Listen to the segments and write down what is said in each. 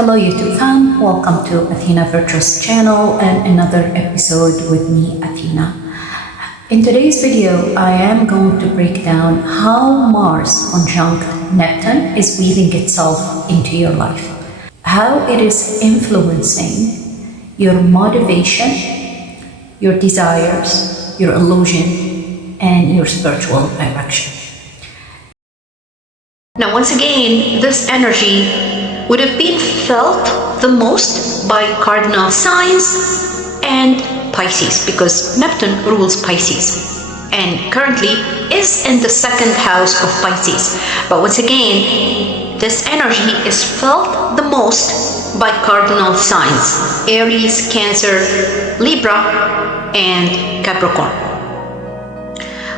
Hello YouTube fam, welcome to Athena Virtues channel and another episode with me, Athena. In today's video, I am going to break down how Mars conjunct Neptune is weaving itself into your life, how it is influencing your motivation, your desires, your illusion, and your spiritual direction. Now, once again, this energy would have been felt the most by cardinal signs and Pisces, because Neptune rules Pisces and currently is in the second house of Pisces. But once again, this energy is felt the most by cardinal signs: Aries, Cancer, Libra, and Capricorn.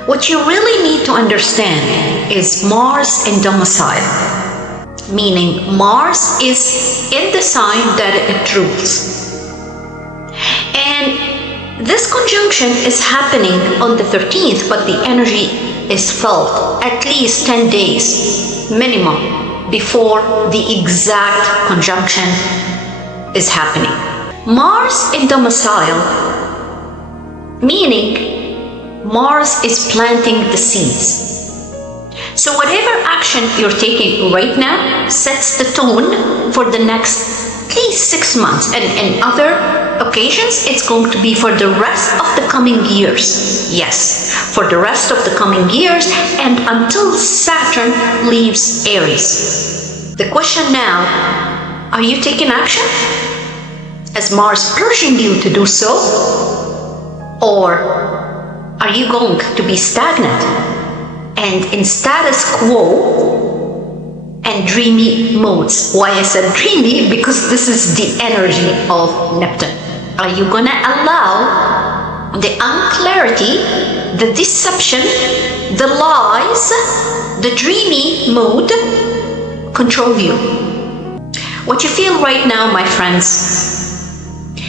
What you really need to understand is Mars in domicile, meaning Mars is in the sign that it rules. And this conjunction is happening on the 13th, but the energy is felt at least 10 days minimum before the exact conjunction is happening. Mars in domicile, meaning Mars is planting the seeds. So whatever action you're taking right now sets the tone for the next at least 6 months. And in other occasions, it's going to be for the rest of the coming years. Yes, for the rest of the coming years and until Saturn leaves Aries. The question now, are you taking action? Is Mars urging you to do so? Or are you going to be stagnant and in status quo and dreamy modes? Why I said dreamy? Because this is the energy of Neptune. Are you gonna allow the unclarity, the deception, the lies, the dreamy mode control you? What you feel right now, my friends,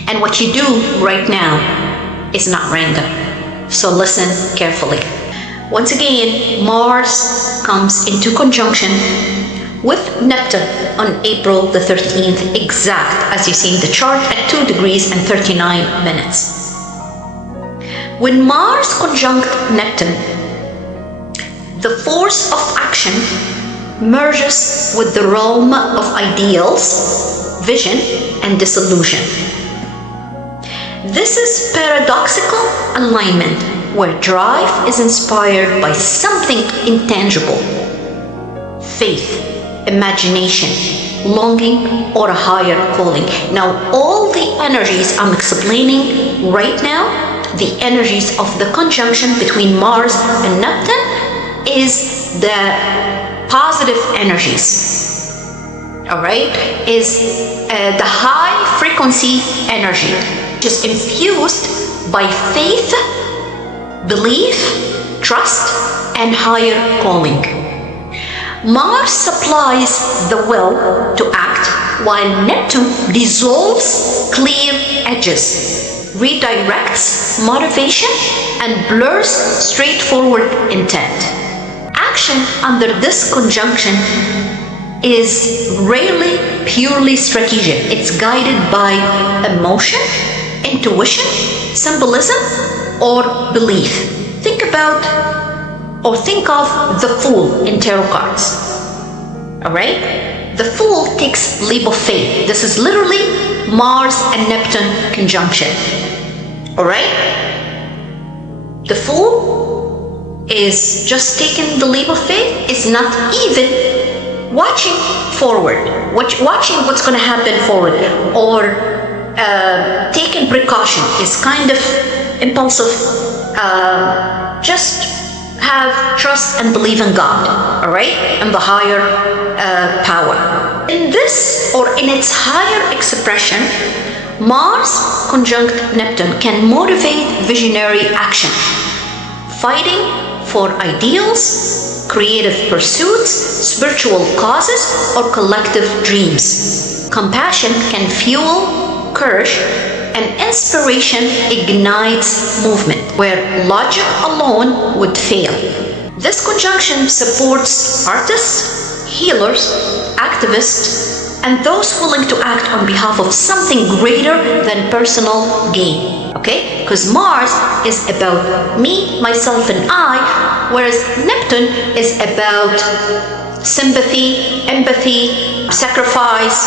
and what you do right now is not random. So listen carefully. Once again, Mars comes into conjunction with Neptune on April the 13th, exact as you see in the chart, at 2 degrees and 39 minutes. When Mars conjunct Neptune, the force of action merges with the realm of ideals, vision, and disillusion. This is paradoxical alignment, where drive is inspired by something intangible: faith, imagination, longing, or a higher calling. Now, all the energies I'm explaining right now, the energies of the conjunction between Mars and Neptune, is the positive energies. Alright? Is the high frequency energy, just infused by faith, belief, trust, and higher calling. Mars supplies the will to act, while Neptune dissolves clear edges, redirects motivation, and blurs straightforward intent. Action under this conjunction is rarely purely strategic. It's guided by emotion, intuition, symbolism, or belief. Think of the Fool in tarot cards. Alright? The Fool takes leap of faith. This is literally Mars and Neptune conjunction. Alright? The Fool is just taking the leap of faith, is not even watching forward, watching what's going to happen forward, or taking precaution, is kind of impulsive. Just have trust and believe in God, all right, and the higher power. In this, or in its higher expression, Mars conjunct Neptune can motivate visionary action, fighting for ideals, creative pursuits, spiritual causes, or collective dreams. Compassion can fuel courage, and inspiration ignites movement, where logic alone would fail. This conjunction supports artists, healers, activists, and those willing to act on behalf of something greater than personal gain. Okay? Because Mars is about me, myself, and I, whereas Neptune is about sympathy, empathy, sacrifice,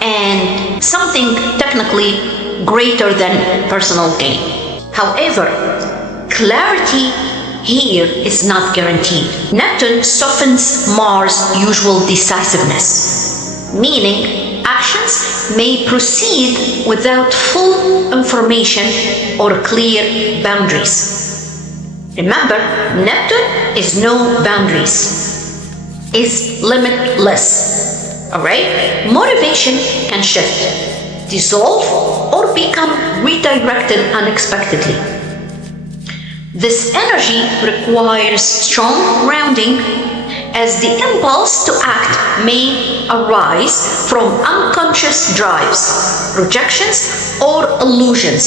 and something technically greater than personal gain. However, clarity here is not guaranteed. Neptune softens Mars' usual decisiveness, meaning actions may proceed without full information or clear boundaries. Remember, Neptune is no boundaries, is limitless. Alright? Motivation can shift, dissolve, or become redirected unexpectedly. This energy requires strong grounding, as the impulse to act may arise from unconscious drives, projections, or illusions,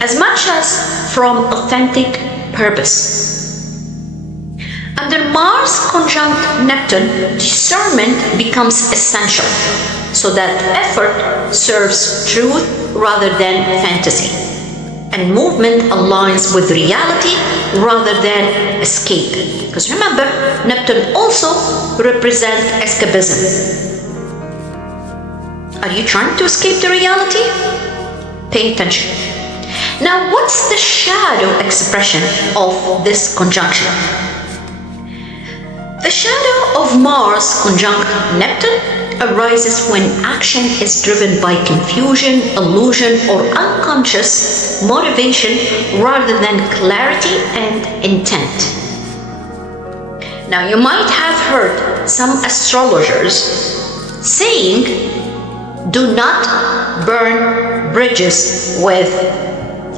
as much as from authentic purpose. Under Mars conjunct Neptune, discernment becomes essential, so that effort serves truth rather than fantasy, and movement aligns with reality rather than escape. Because remember, Neptune also represents escapism. Are you trying to escape the reality? Pay attention. Now, what's the shadow expression of this conjunction? The shadow of Mars conjunct Neptune arises when action is driven by confusion, illusion, or unconscious motivation rather than clarity and intent. Now, you might have heard some astrologers saying, do not burn bridges with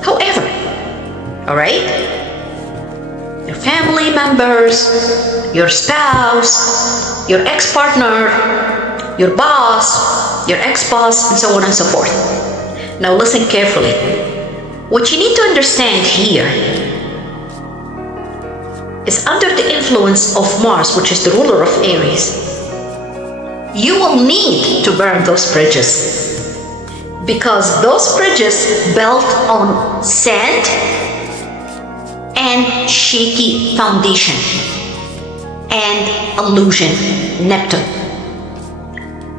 whoever, all right? Your family members, your spouse, your ex-partner, your boss, your ex-boss, and so on and so forth. Now listen carefully. What you need to understand here is under the influence of Mars, which is the ruler of Aries, you will need to burn those bridges, because those bridges built on sand and shaky foundation and illusion.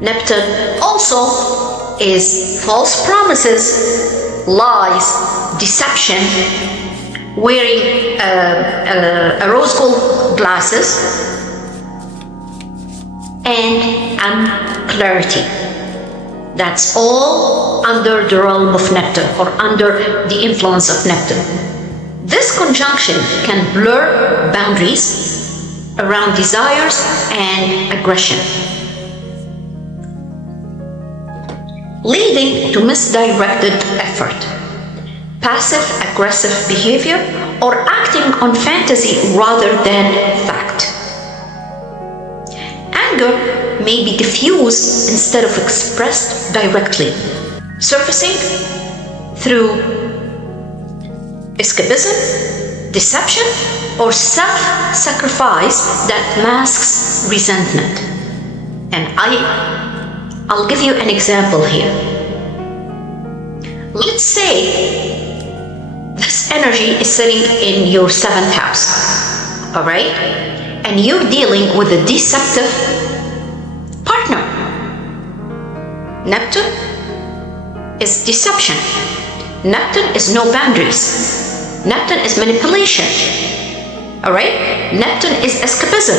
Neptune also is false promises, lies, deception, wearing rose gold glasses, and unclarity. That's all under the realm of Neptune, or under the influence of Neptune. This conjunction can blur boundaries around desires and aggression, leading to misdirected effort, passive-aggressive behavior, or acting on fantasy rather than fact. Anger may be diffused instead of expressed directly, surfacing through escapism, deception, or self-sacrifice that masks resentment. And I'll give you an example here. Let's say this energy is sitting in your 7th house, all right? And you're dealing with a deceptive partner. Neptune is deception. Neptune is no boundaries. Neptune is manipulation. All right? Neptune is escapism.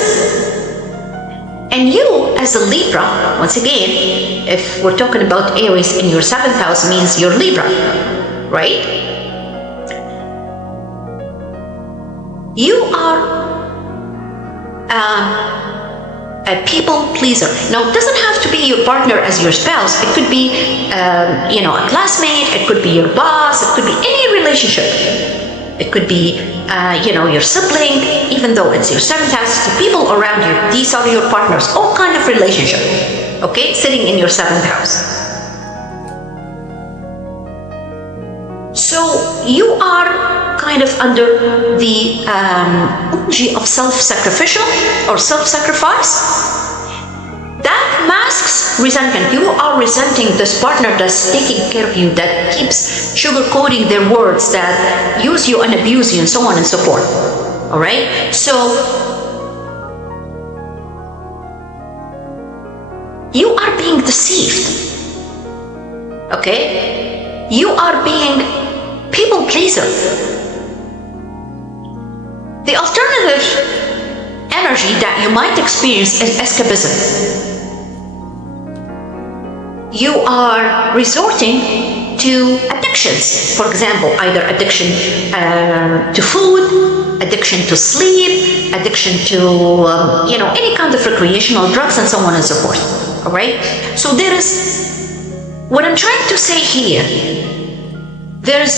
And you, as a Libra, once again, if we're talking about Aries in your 7th house, means you're Libra, right? You are a people pleaser. Now, it doesn't have to be your partner as your spouse. It could be, a classmate. It could be your boss. It could be any relationship. It could be, your sibling, even though it's your 7th house, the people around you, these are your partners, all kind of relationship, okay, sitting in your 7th house. So you are kind of under the energy of self-sacrificial or self-sacrifice. masks resentment. You are resenting this partner that's taking care of you, that keeps sugarcoating their words, that use you and abuse you, and so on and so forth. All right? So you are being deceived. Okay? You are being people pleaser. The alternative energy that you might experience is escapism. You are resorting to addictions. For example, either addiction to food, addiction to sleep, addiction to any kind of recreational drugs, and so on and so forth. All right? So there is, what I'm trying to say here, there's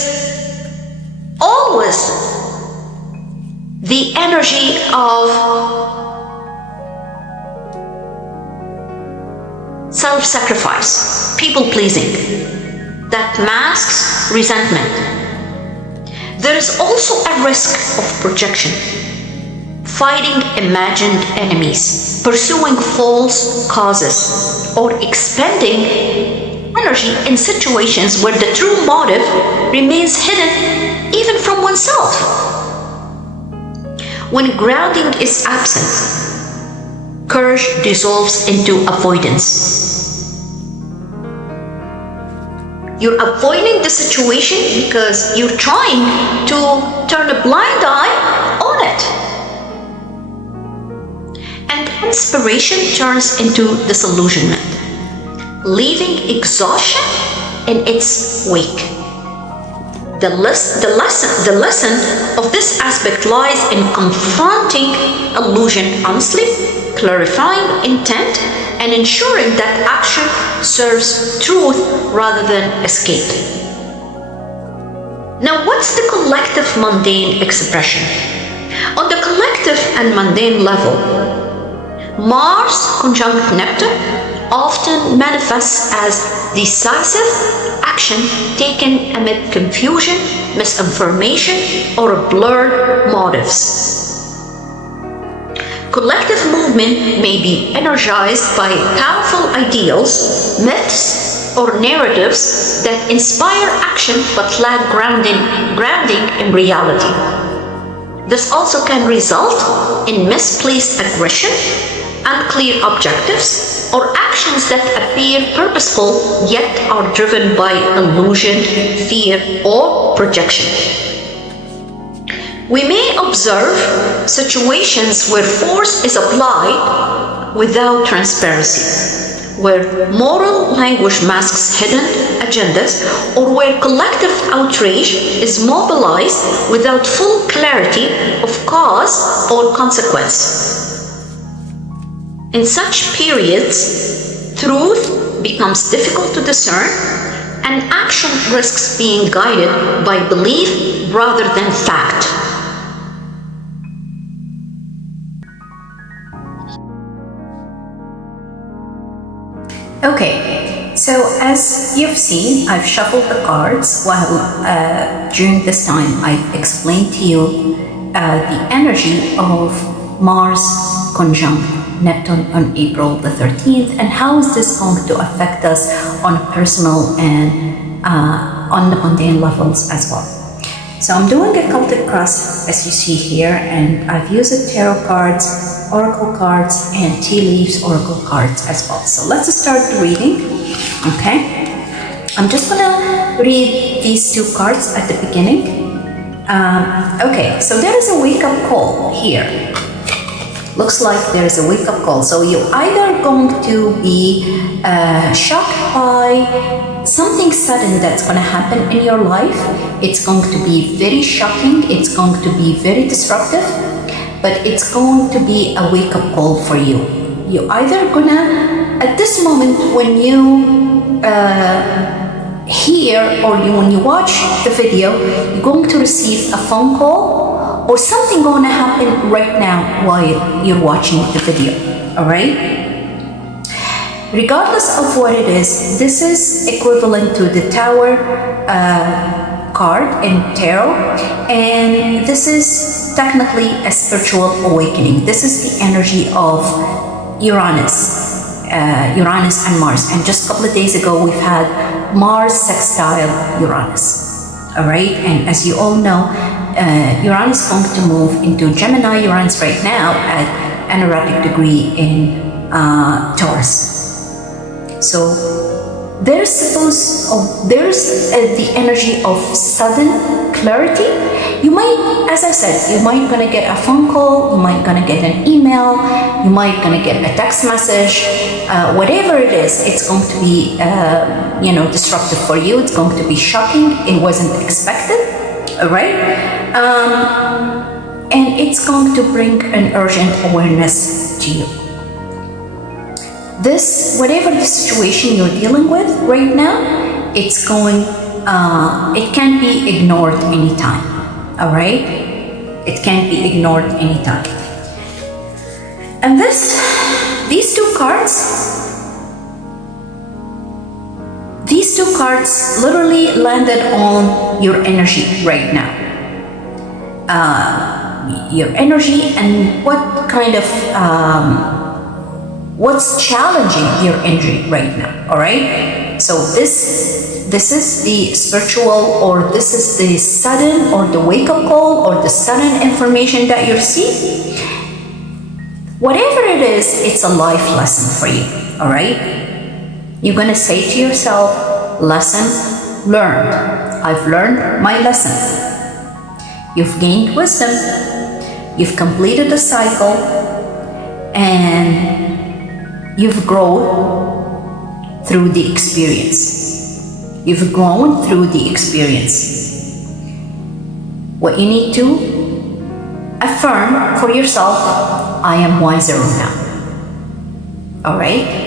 always the energy of self-sacrifice, people-pleasing, that masks resentment. There is also a risk of projection, fighting imagined enemies, pursuing false causes, or expending energy in situations where the true motive remains hidden even from oneself. When grounding is absent, courage dissolves into avoidance. You're avoiding the situation because you're trying to turn a blind eye on it. And inspiration turns into disillusionment, leaving exhaustion in its wake. The lesson of this aspect lies in confronting illusion honestly, clarifying intent, and ensuring that action serves truth rather than escape. Now, what's the collective mundane expression? On the collective and mundane level, Mars conjunct Neptune often manifests as decisive action taken amid confusion, misinformation, or blurred motives. Collective movement may be energized by powerful ideals, myths, or narratives that inspire action but lack grounding in reality. This also can result in misplaced aggression, unclear objectives, or actions that appear purposeful yet are driven by illusion, fear, or projection. We may observe situations where force is applied without transparency, where moral language masks hidden agendas, or where collective outrage is mobilized without full clarity of cause or consequence. In such periods, truth becomes difficult to discern, and action risks being guided by belief rather than fact. Okay, so as you've seen, I've shuffled the cards while during this time I explained to you the energy of Mars conjunct Neptune on April the 13th, and how is this going to affect us on a personal and on the mundane levels as well. So I'm doing a Celtic cross as you see here, and I've used tarot cards, oracle cards, and tea leaves oracle cards as well. So let's start the reading, okay? I'm just gonna read these two cards at the beginning. Okay, so there is a wake-up call here. Looks like there's a wake-up call. So you're either going to be shocked by something sudden that's going to happen in your life. It's going to be very shocking. It's going to be very disruptive. But it's going to be a wake-up call for you. You're either going to, at this moment when you hear or when you watch the video, you're going to receive a phone call or something going to happen right now while you're watching the video, all right? Regardless of what it is, this is equivalent to the Tower card in tarot, and this is technically a spiritual awakening. This is the energy of Uranus Uranus and Mars. And just a couple of days ago, we've had Mars sextile Uranus. All right, and as you all know, Uranus is going to move into Gemini Uranus right now at an erratic degree in Taurus. So there's the energy of sudden clarity. You might, as I said, you might gonna get a phone call, you might gonna get an email, you might gonna get a text message, whatever it is, it's going to be, disruptive for you. It's going to be shocking. It wasn't expected, all right? And it's going to bring an urgent awareness to you. This, whatever the situation you're dealing with right now, it's going, it can't be ignored anytime, all right? It can't be ignored anytime. And these two cards literally landed on your energy right now. Your energy and what kind of, what's challenging your energy right now, all right? So this is the spiritual, or this is the sudden, or the wake-up call, or the sudden information that you receive. Whatever it is, it's a life lesson for you, all right? You're gonna say to yourself, lesson learned. I've learned my lesson. You've gained wisdom. You've completed the cycle, and you've grown through the experience. You've grown through the experience. What you need to affirm for yourself, I am wiser now. All right?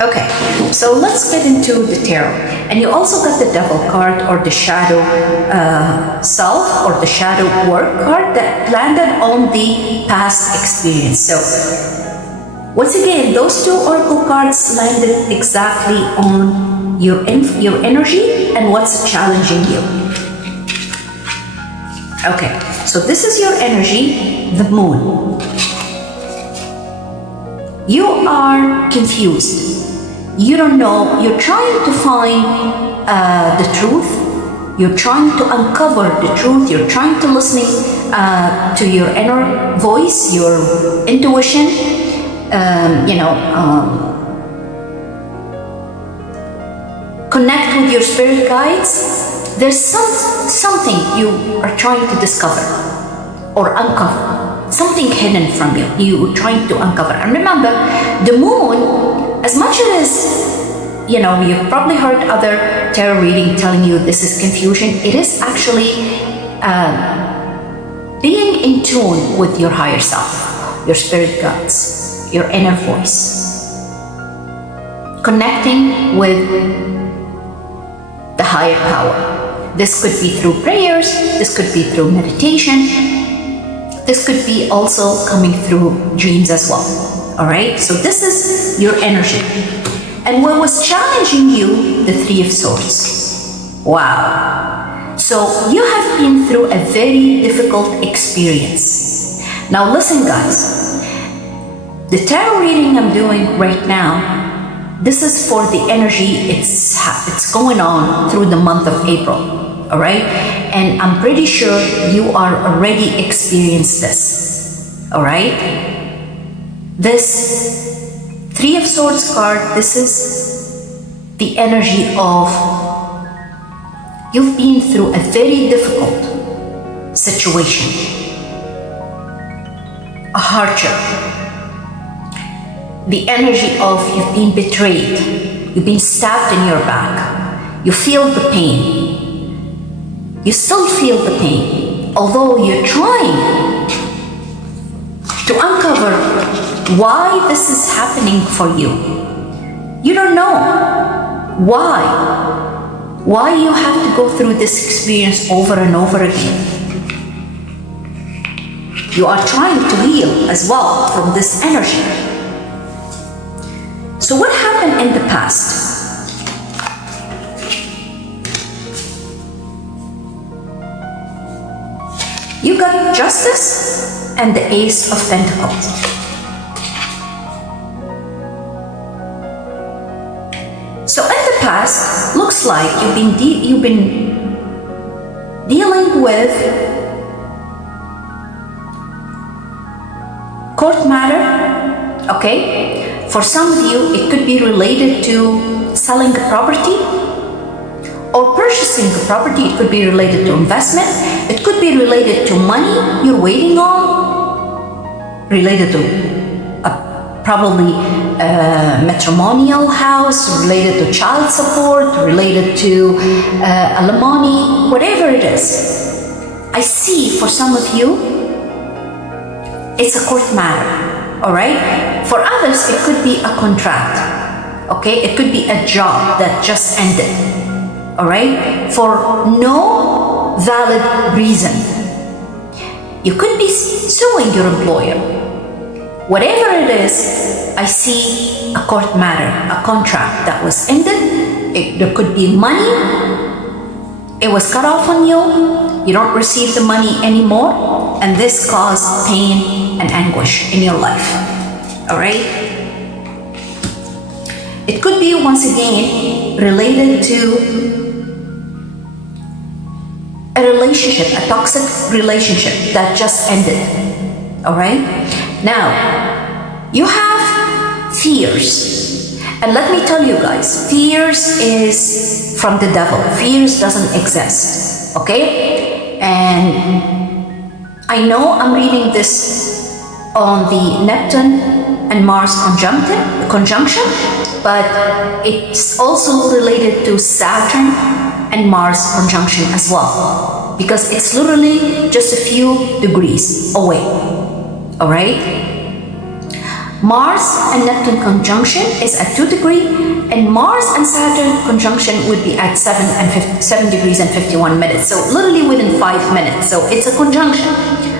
Okay, so let's get into the tarot. And you also got the Devil card, or the shadow self, or the shadow work card that landed on the past experience. So once again, those two oracle cards landed exactly on your energy and what's challenging you. Okay, so this is your energy, the moon. You are confused. You don't know, you're trying to find the truth, you're trying to uncover the truth, you're trying to listen to your inner voice, your intuition, connect with your spirit guides. There's something you are trying to discover or uncover, something hidden from you, you're trying to uncover. And remember, the moon, as much as, you've probably heard other tarot reading telling you this is confusion, it is actually being in tune with your higher self, your spirit guides, your inner voice, connecting with the higher power. This could be through prayers, this could be through meditation, this could be also coming through dreams as well. All right, so this is your energy. And what was challenging you, the Three of Swords. Wow. So you have been through a very difficult experience. Now listen, guys. The tarot reading I'm doing right now, this is for the energy it's going on through the month of April. All right, and I'm pretty sure you are already experienced this. All right. This Three of Swords card, this is the energy of you've been through a very difficult situation, a hardship, the energy of you've been betrayed, you've been stabbed in your back, you feel the pain, you still feel the pain, although you're trying to uncover why this is happening for you. You don't know why you have to go through this experience over and over again. You are trying to heal as well from this energy. So what happened in the past? You got Justice and the Ace of Pentacles. So in the past, looks like you've been dealing with court matter, okay? For some of you, it could be related to selling a property or purchasing a property. It could be related to investment. It could be related to money you're waiting on, related to probably a matrimonial house, related to child support, related to alimony, whatever it is. I see for some of you, it's a court matter, all right? For others, it could be a contract, okay? It could be a job that just ended, all right? For no valid reason. You could be suing your employer. Whatever it is, I see a court matter, a contract that was ended. There could be money. It was cut off on you. You don't receive the money anymore. And this caused pain and anguish in your life. All right? It could be, once again, related to a relationship, a toxic relationship that just ended. All right? Now, you have fears. And let me tell you guys, fears is from the devil. Fears doesn't exist. Okay? And I know I'm reading this on the Neptune and Mars conjunction, but it's also related to Saturn and Mars conjunction as well, because it's literally just a few degrees away. All right? Mars and Neptune conjunction is at 2 degrees, and Mars and Saturn conjunction would be at 7 degrees and 51 minutes. So literally within 5 minutes. So it's a conjunction.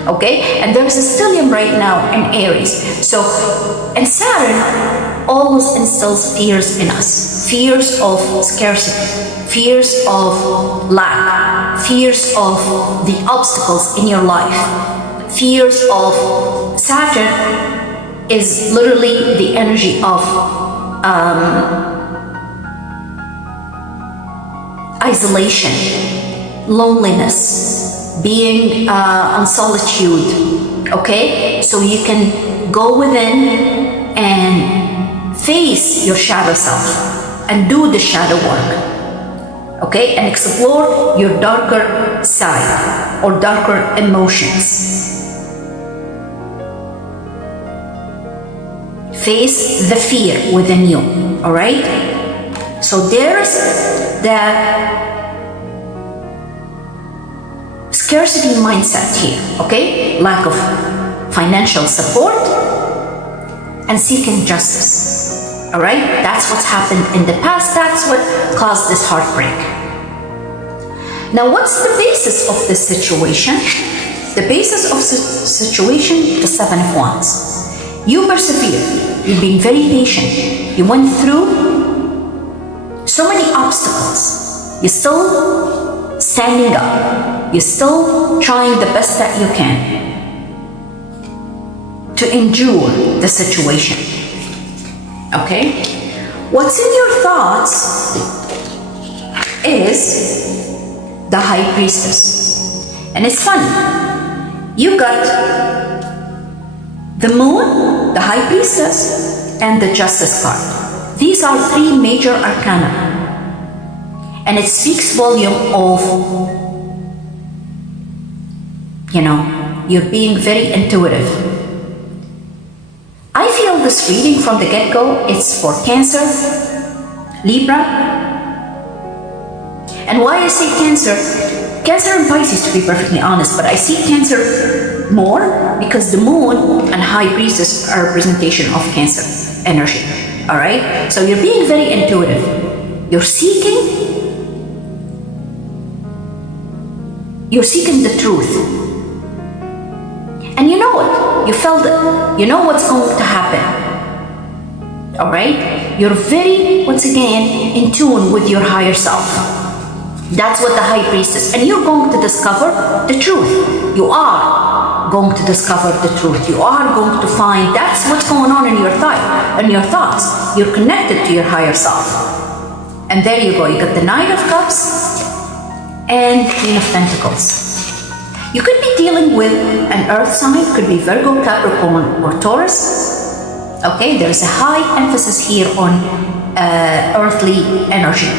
Okay? And there's a stellium right now in Aries. So, and Saturn always instills fears in us. Fears of scarcity. Fears of lack. Fears of the obstacles in your life. Fears of Saturn is literally the energy of isolation, loneliness, being on solitude, okay? So you can go within and face your shadow self and do the shadow work, okay? And explore your darker side or darker emotions. Face the fear within you, all right? So there's that scarcity mindset here, okay? Lack of financial support and seeking justice, all right? That's what's happened in the past. That's what caused this heartbreak. Now, what's the basis of this situation? The basis of the situation, the 7 of Wands. You persevered. You've been very patient. You went through so many obstacles. You're still standing up. You're still trying the best that you can to endure the situation. Okay? What's in your thoughts is the High Priestess. And it's funny. You got the Moon, the High Priestess, and the Justice card. These are 3 major arcana. And it speaks volume of, you're being very intuitive. I feel this reading from the get-go, it's for Cancer, Libra. And why I say Cancer and Pisces, to be perfectly honest, but I see Cancer more because the Moon and High Priestess are a representation of Cancer energy. All right? So you're being very intuitive. You're seeking the truth. And you know it. You felt it. You know what's going to happen. All right? You're very, once again, in tune with your higher self. That's what the high priestess, and you're going to discover the truth. You are going to discover the truth. You are going to find that's what's going on in your thoughts. You're connected to your higher self. And there you go. You got the Knight of Cups and Queen of Pentacles. You could be dealing with an earth sign, could be Virgo, Capricorn, or Taurus. Okay, there's a high emphasis here on earthly energy.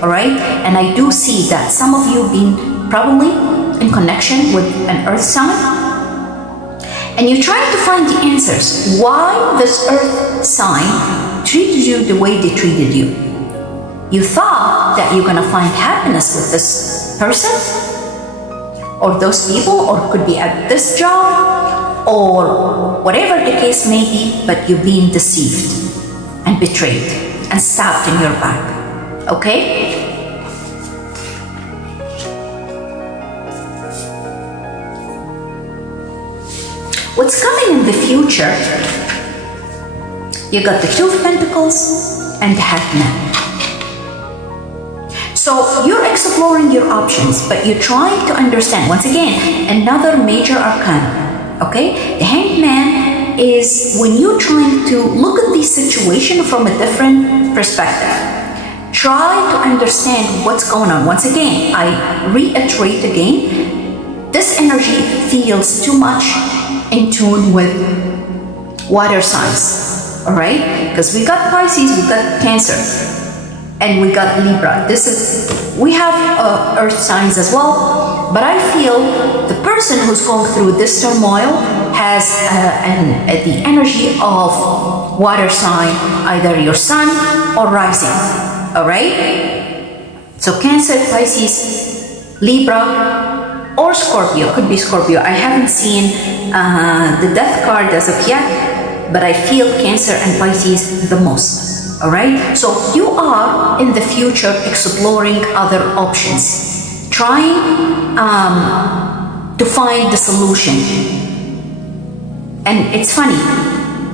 All right, and I do see that some of you been probably in connection with an earth sign, and you're trying to find the answers why this earth sign treated you the way they treated you. You thought that you're gonna find happiness with this person or those people, or it could be at this job or whatever the case may be, but you're being deceived and betrayed and stabbed in your back. Okay? What's coming in the future? You got the Two of Pentacles and the Hangman. So you're exploring your options, but you're trying to understand, once again, another major arcana. Okay? The Hangman is when you're trying to look at the situation from a different perspective. Try to understand what's going on. Once again, I reiterate again, this energy feels too much in tune with water signs, all right? Because we got Pisces, we got Cancer, and we got Libra. We have earth signs as well, but I feel the person who's going through this turmoil has the energy of water sign, either your sun or rising. All right, so Cancer, Pisces, Libra, or Scorpio. Could be Scorpio. I haven't seen the Death card as of yet, but I feel Cancer and Pisces the most. All right, so you are in the future exploring other options, trying to find the solution. And it's funny,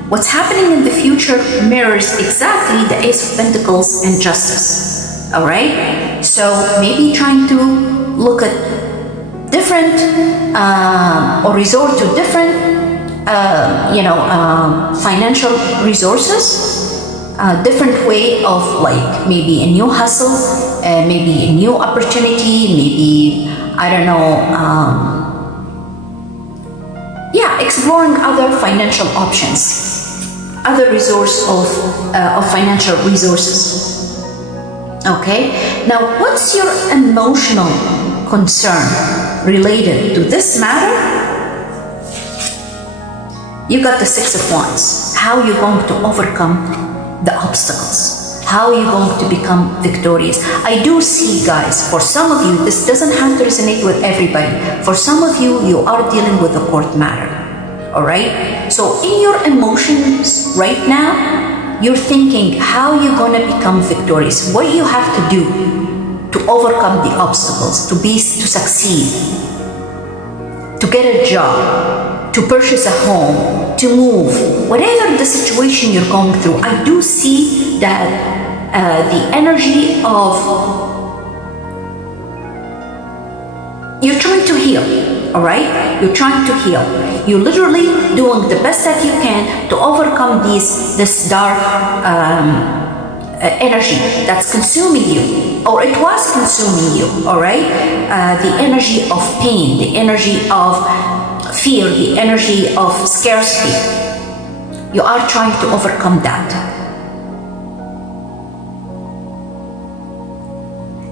what's happening in the future mirrors exactly the Ace of Pentacles and Justice. All right, so maybe trying to look at different or resort to different financial resources, different way of, like, maybe a new hustle, maybe a new opportunity, maybe, I don't know, exploring other financial options, other resource of financial resources. Okay, now what's your emotional concern related to this matter? You got the Six of Wands. How are you going to overcome the obstacles? How are you going to become victorious? I do see, guys, for some of you, this doesn't have to resonate with everybody. For some of you, you are dealing with a court matter. All right? So in your emotions right now, you're thinking how you're going to become victorious, what you have to do to overcome the obstacles, to succeed, to get a job, to purchase a home, to move, whatever the situation you're going through. I do see that the energy of you're trying to heal, all right? You're trying to heal. You're literally doing the best that you can to overcome this dark energy that's consuming you, or it was consuming you, all right? The energy of pain, the energy of fear, the energy of scarcity. You are trying to overcome that.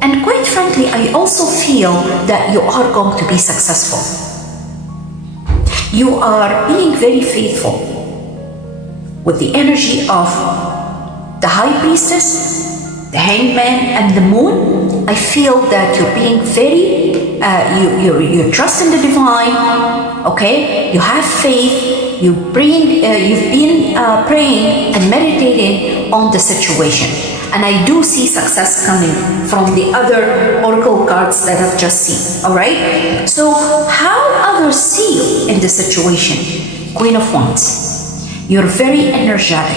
And quite frankly, I also feel that you are going to be successful. You are being very faithful with the energy of the High Priestess, the Hangman, and the Moon. I feel that you're being very, you trust in the divine, okay? You have faith, you've been praying and meditating on the situation. And I do see success coming from the other oracle cards that I've just seen, all right? So how others see you in this situation? Queen of Wands. You're very energetic.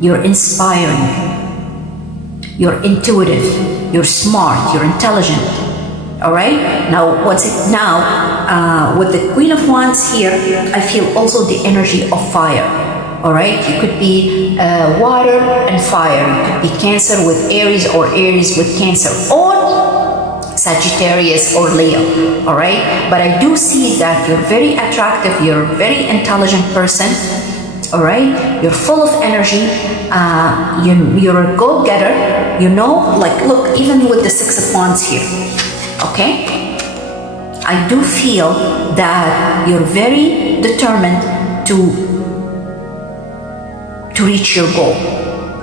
You're inspiring. You're intuitive. you're smart, you're intelligent. All right. Now, what's it now? With the Queen of Wands here, I feel also the energy of fire. All right. You could be water and fire. You could be Cancer with Aries, or Aries with Cancer, or Sagittarius or Leo. All right. But I do see that you're very attractive. You're a very intelligent person. All right. You're full of energy. You're a go-getter. You know, like, look, even with the Six of Wands here. Okay, I do feel that you're very determined to reach your goal,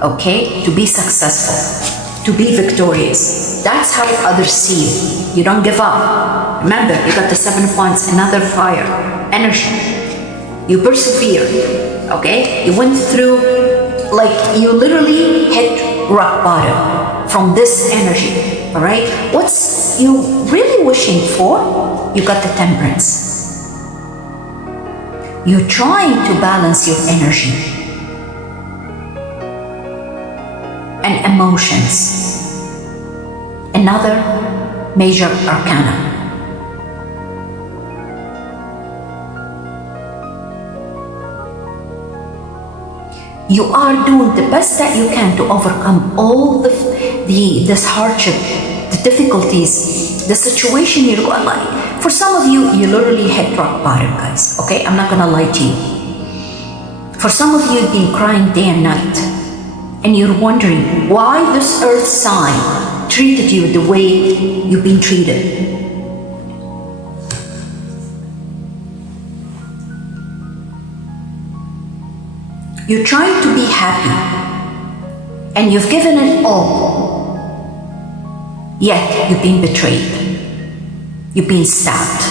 okay, to be successful, to be victorious. That's how others see you. You don't give up. Remember, you got the Seven of Wands, another fire, energy. You persevere, okay? You went through, like, you literally hit rock bottom from this energy. All right, what's you really wishing for? You got the Temperance. You're trying to balance your energy and emotions. Another major arcana. You are doing the best that you can to overcome all this hardship, the difficulties, the situation you're going. Like, for some of you, you literally hit rock bottom, guys. Okay, I'm not gonna lie to you. For some of you, you've been crying day and night, and you're wondering why this earth sign treated you the way you've been treated. You're trying to be happy, and you've given it all, yet you've been betrayed. You've been stabbed.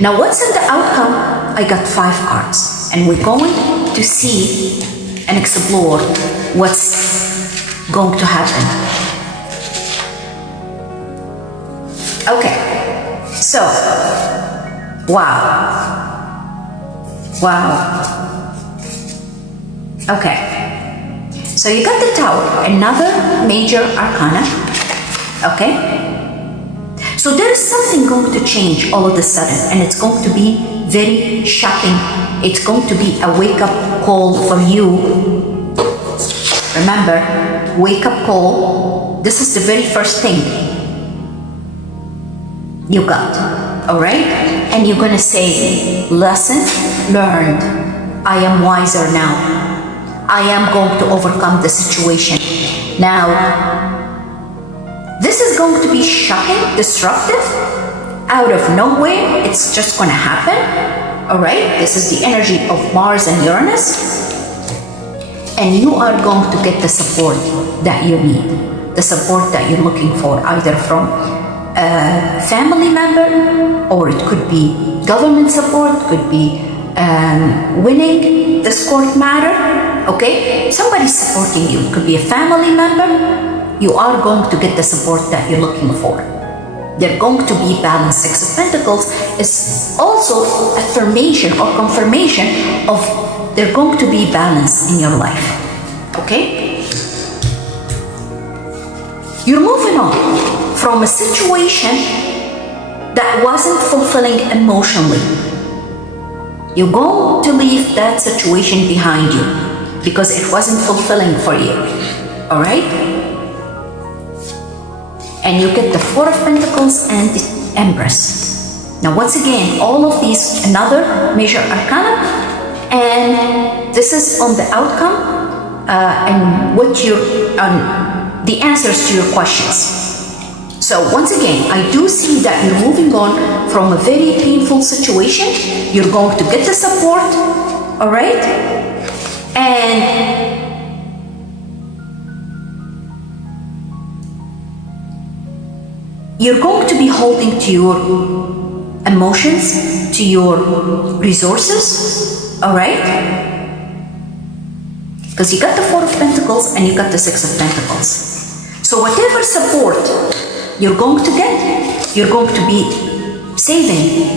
Now, what's in the outcome? I got 5 cards, and we're going to see and explore what's going to happen. Okay, so, wow. Okay, so you got the Tower, another major arcana. Okay, so there is something going to change all of a sudden, and it's going to be very shocking. It's going to be a wake-up call for you. Remember, wake-up call. This is the very first thing you got, all right? And you're gonna say, lesson learned. I am wiser now. I am going to overcome the situation. Now, this is going to be shocking, disruptive, out of nowhere. It's just going to happen. All right, this is the energy of Mars and Uranus. And you are going to get the support that you need, the support that you're looking for, either from a family member, or it could be government support, could be winning this court matter. Okay, somebody's supporting you. It could be a family member. You are going to get the support that you're looking for. They're going to be balanced. Six of Pentacles is also affirmation or confirmation of they're going to be balanced in your life. Okay? You're moving on from a situation that wasn't fulfilling emotionally. You're going to leave that situation behind you because it wasn't fulfilling for you. All right? And you get the Four of Pentacles and the Empress. Now, once again, all of these, another major arcana, and this is on the outcome and what you the answers to your questions. So once again, I do see that you're moving on from a very painful situation. You're going to get the support, all right? And you're going to be holding to your emotions, to your resources, all right? Because you got the Four of Pentacles and you got the Six of Pentacles. So whatever support you're going to get, you're going to be saving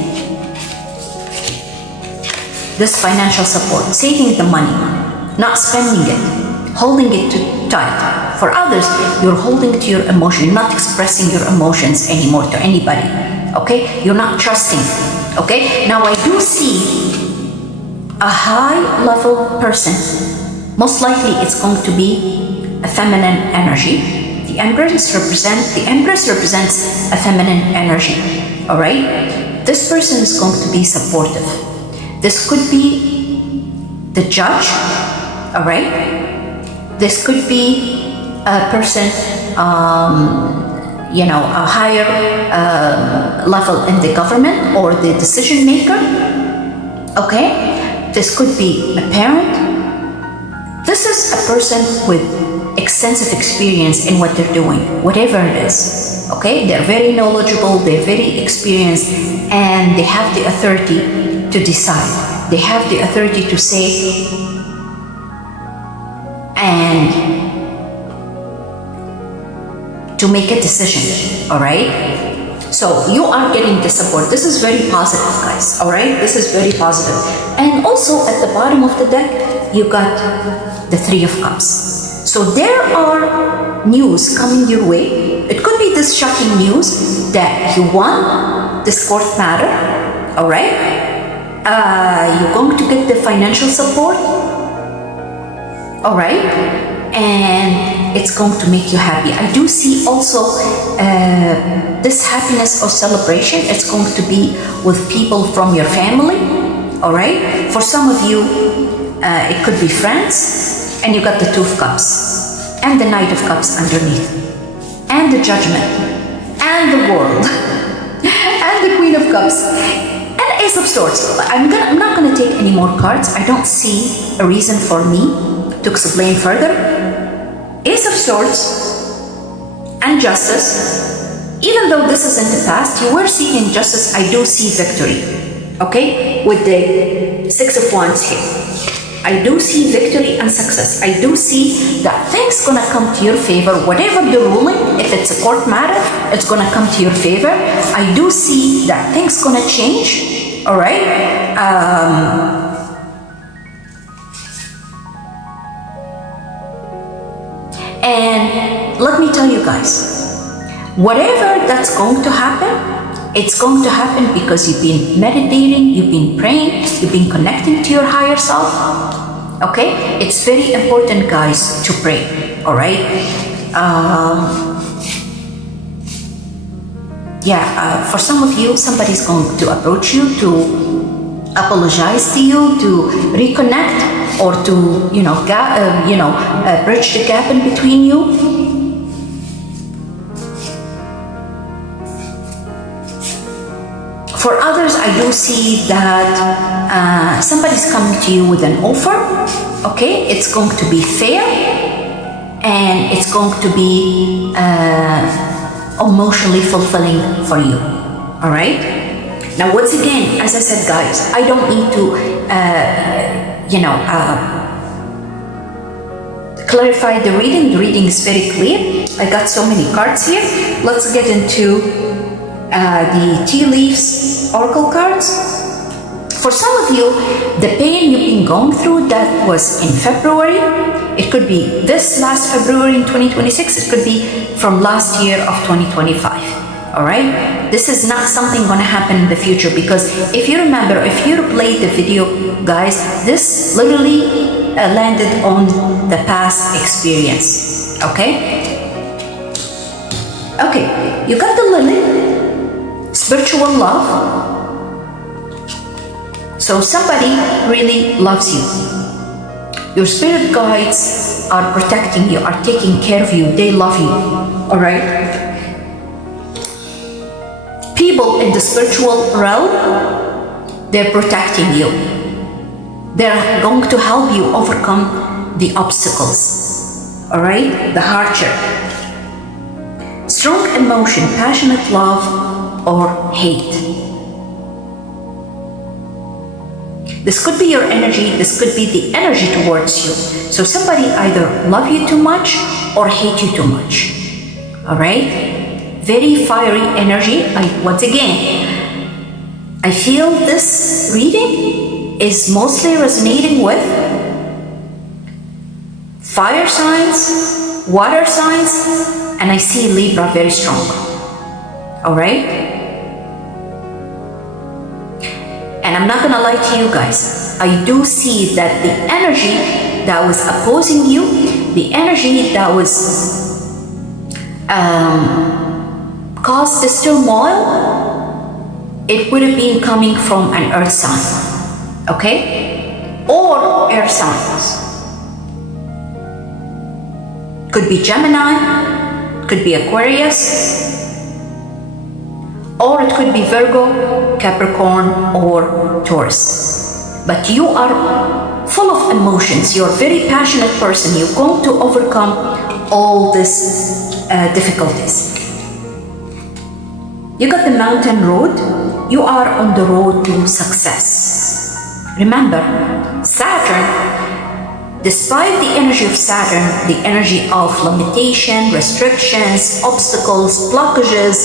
this financial support, saving the money, not spending it, holding it tight. For others, you're holding to your emotion. You're not expressing your emotions anymore to anybody. Okay? You're not trusting. Okay? Now I do see a high level person. Most likely it's going to be a feminine energy. The Empress represents a feminine energy. All right? This person is going to be supportive. This could be the judge. All right? This could be a person, a higher level in the government or the decision maker. Okay? This could be a parent. This is a person with extensive experience in what they're doing, whatever it is. Okay? They're very knowledgeable, they're very experienced, and they have the authority to decide. They have the authority to say and to make a decision. All right? So you are getting the support. This is very positive, guys. All right? This is very positive. And also at the bottom of the deck, you got the Three of Cups. So there are news coming your way. It could be this shocking news that you won this court matter. All right? You're going to get the financial support. All right? And it's going to make you happy. I do see also this happiness or celebration. It's going to be with people from your family. All right? For some of you, it could be friends. And you got the Two of Cups. And the Knight of Cups underneath. And the Judgment. And the World. And the Queen of Cups. And Ace of Swords. I'm not going to take any more cards. I don't see a reason for me to explain further. Ace of Swords and Justice. Even though this is in the past, you were seeking justice, I do see victory. Okay? With the Six of Wands here. I do see victory and success. I do see that things gonna come to your favor. Whatever the ruling, if it's a court matter, it's gonna come to your favor. I do see that things gonna change. All right? And let me tell you guys, whatever that's going to happen, it's going to happen because you've been meditating, you've been praying, you've been connecting to your higher self. Okay? It's very important, guys, to pray. All right? For some of you, somebody's going to approach you to apologize to you, to reconnect, or to, bridge the gap in between you. For others, I do see that somebody's coming to you with an offer. Okay, it's going to be fair, and it's going to be emotionally fulfilling for you. All right. Now, once again, as I said, guys, I don't need to, clarify the reading. The reading is very clear. I got so many cards here. Let's get into the tea leaves oracle cards. For some of you, the pain you've been going through, that was in February. It could be this last February in 2026. It could be from last year of 2025. All right? This is not something going to happen in the future, because if you remember, if you replayed the video, guys, this literally landed on the past experience. Okay? Okay, you got the Lilith, spiritual love. So somebody really loves you. Your spirit guides are protecting you, are taking care of you. They love you. All right? People in the spiritual realm, they're protecting you. They're going to help you overcome the obstacles. All right? The hardship. Strong emotion, passionate love, or hate. This could be your energy, this could be the energy towards you. So somebody either love you too much or hate you too much. All right? Very fiery energy. Once again, I feel this reading is mostly resonating with fire signs, water signs, and I see Libra very strong. All right? And I'm not gonna lie to you guys. I do see that the energy that was opposing you, the energy that was caused this turmoil, it would have been coming from an earth sign, okay? Or air signs. Could be Gemini, could be Aquarius, or it could be Virgo, Capricorn, or Taurus. But you are full of emotions. You're a very passionate person. You're going to overcome all these difficulties. You got the mountain road. You are on the road to success. Remember, Saturn, despite the energy of Saturn, the energy of limitation, restrictions, obstacles, blockages,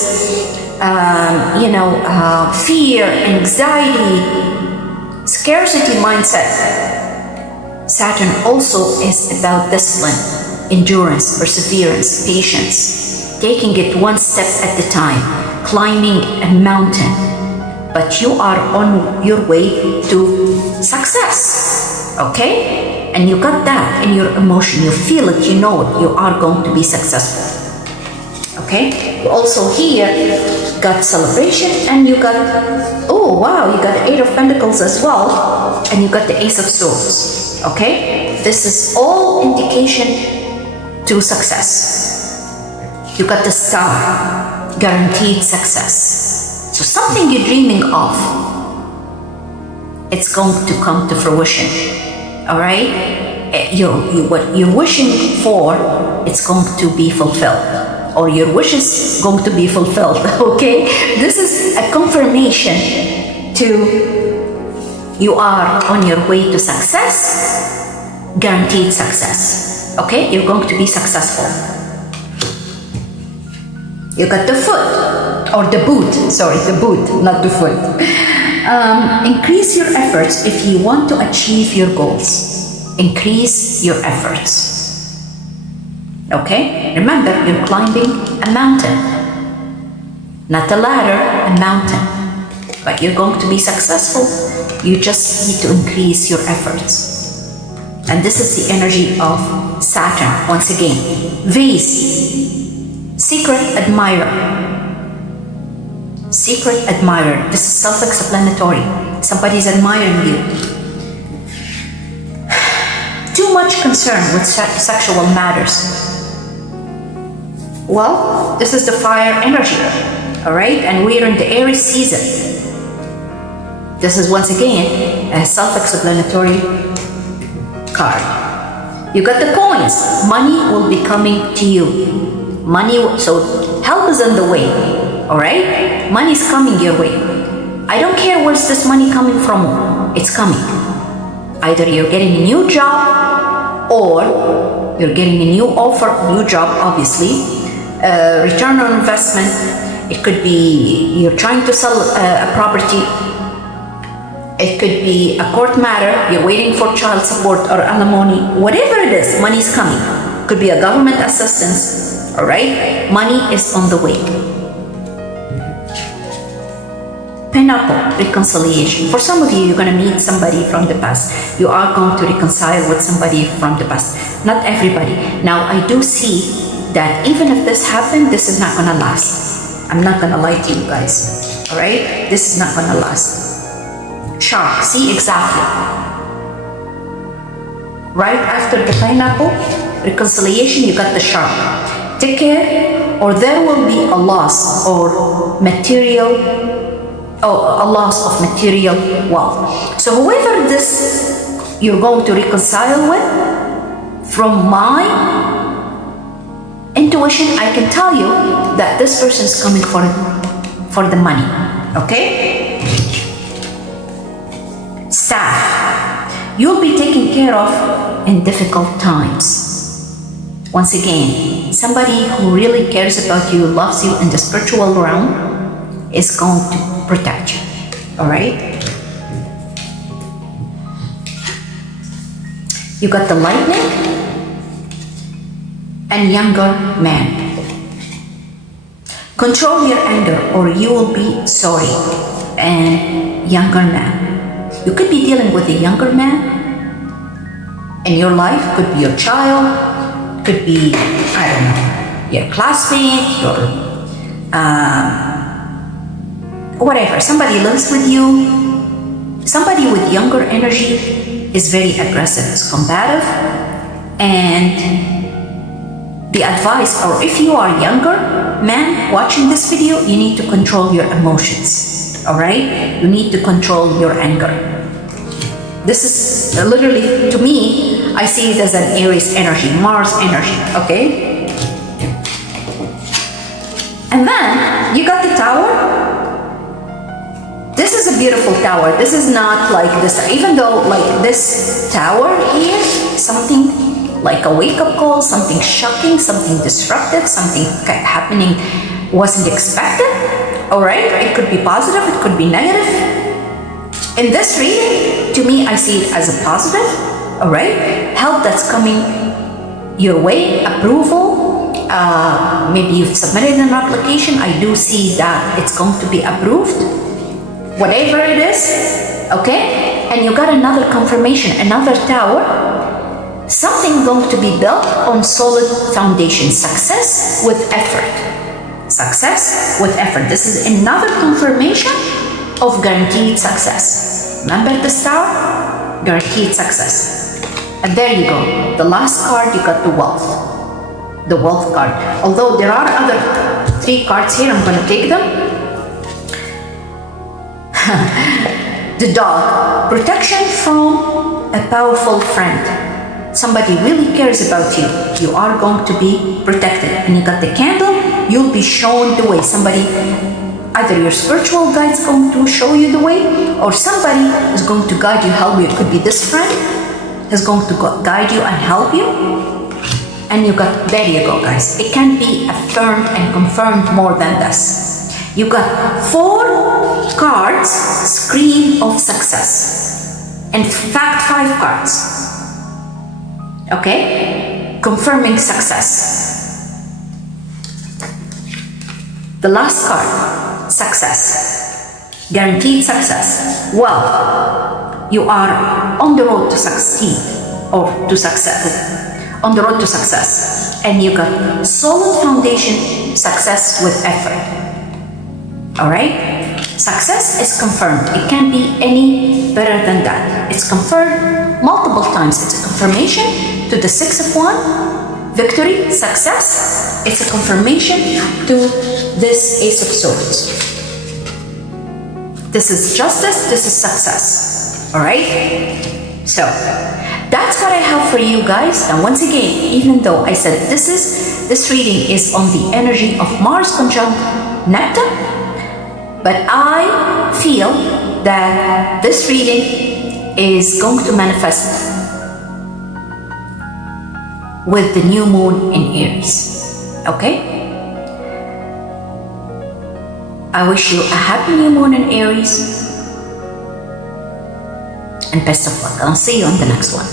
fear, anxiety, scarcity mindset. Saturn also is about discipline, endurance, perseverance, patience, taking it one step at a time, climbing a mountain. But you are on your way to success, okay? And you got that in your emotion, you feel it, you know it, you are going to be successful. Okay, you also here got celebration, and you got, oh wow, you got the 8 of Pentacles as well, and you got the Ace of Swords. Okay, this is all indication to success. You got the Star, guaranteed success. So something you're dreaming of, it's going to come to fruition. All right, what you're wishing for, it's going to be fulfilled. Or your wish is going to be fulfilled, okay? This is a confirmation to you are on your way to success, guaranteed success, okay? You're going to be successful. You got the foot, or the boot, sorry, the boot, not the foot. Increase your efforts if you want to achieve your goals. Increase your efforts. Okay? Remember, you're climbing a mountain. Not a ladder, a mountain. But you're going to be successful. You just need to increase your efforts. And this is the energy of Saturn, once again. Vase, secret admirer. Secret admirer. This is self-explanatory. Somebody's admiring you. Too much concern with sexual matters. Well, this is the fire energy, all right? And we're in the Aries season. This is once again a self-explanatory card. You got the coins. Money will be coming to you. So help is on the way, all right? Money is coming your way. I don't care where's this money coming from. It's coming. Either you're getting a new job, or you're getting a new offer, new job, obviously. Return on investment. It could be you're trying to sell a property. It could be a court matter. You're waiting for child support or alimony. Whatever it is, money is coming. Could be a government assistance. All right, money is on the way. Pineapple, reconciliation. For some of you, you're going to meet somebody from the past. You are going to reconcile with somebody from the past. Not everybody. Now, I do see that even if this happened, this is not gonna last. I'm not gonna lie to you guys, all right? This is not gonna last. Shark, see exactly. Right after the pineapple, reconciliation, you got the shark. Take care, or there will be a loss or material, a loss of material wealth. So whoever this you're going to reconcile with, from my intuition, I can tell you that this person is coming for the money, okay? Staff, you'll be taken care of in difficult times. Once again, somebody who really cares about you, loves you in the spiritual realm, is going to protect you, all right? You got the lightning, and younger man. Control your anger or you will be sorry. And younger man. You could be dealing with a younger man in your life. Could be your child, could be, I don't know, your classmate, your whatever. Somebody lives with you. Somebody with younger energy is very aggressive, is combative, and the advice, or if you are younger man watching this video, you need to control your emotions, all right? You need to control your anger. This is literally, to me, I see it as an Aries energy, Mars energy, okay? And then you got the Tower. This is a beautiful tower. This is not like this, even though like this tower here, something like a wake-up call, something shocking, something disruptive, something happening wasn't expected, all right? It could be positive, it could be negative. In this reading, to me, I see it as a positive, all right? Help that's coming your way, approval, maybe you've submitted an application, I do see that it's going to be approved, whatever it is, okay? And you got another confirmation, another tower, something going to be built on solid foundation. Success with effort. Success with effort. This is another confirmation of guaranteed success. Remember the star? Guaranteed success. And there you go. The last card, you got the wealth. The wealth card. Although there are other 3 cards here, I'm going to take them. The dog. Protection from a powerful friend. Somebody really cares about you. You are going to be protected. And you got the candle, you'll be shown the way. Somebody, either your spiritual guide is going to show you the way, or somebody is going to guide you, help you. It could be this friend is going to guide you and help you. And you got, there you go, guys. It can be affirmed and confirmed more than this. You got 4 cards, screen of success. In fact, 5 cards. Okay, confirming success. The last card, success, guaranteed success. Well, you are on the road to succeed, or to success, on the road to success, and you got solid foundation, success with effort. All right, success is confirmed. It can't be any better than that. It's confirmed multiple times. It's a confirmation to the 6 of Wands, victory, success. It's a confirmation to this Ace of Swords. This is justice, this is success, all right? So, that's what I have for you guys. And once again, even though I said this reading is on the energy of Mars conjunct Neptune, but I feel that this reading is going to manifest with the new moon in Aries, okay? I wish you a happy new moon in Aries and best of luck. I'll see you on the next one.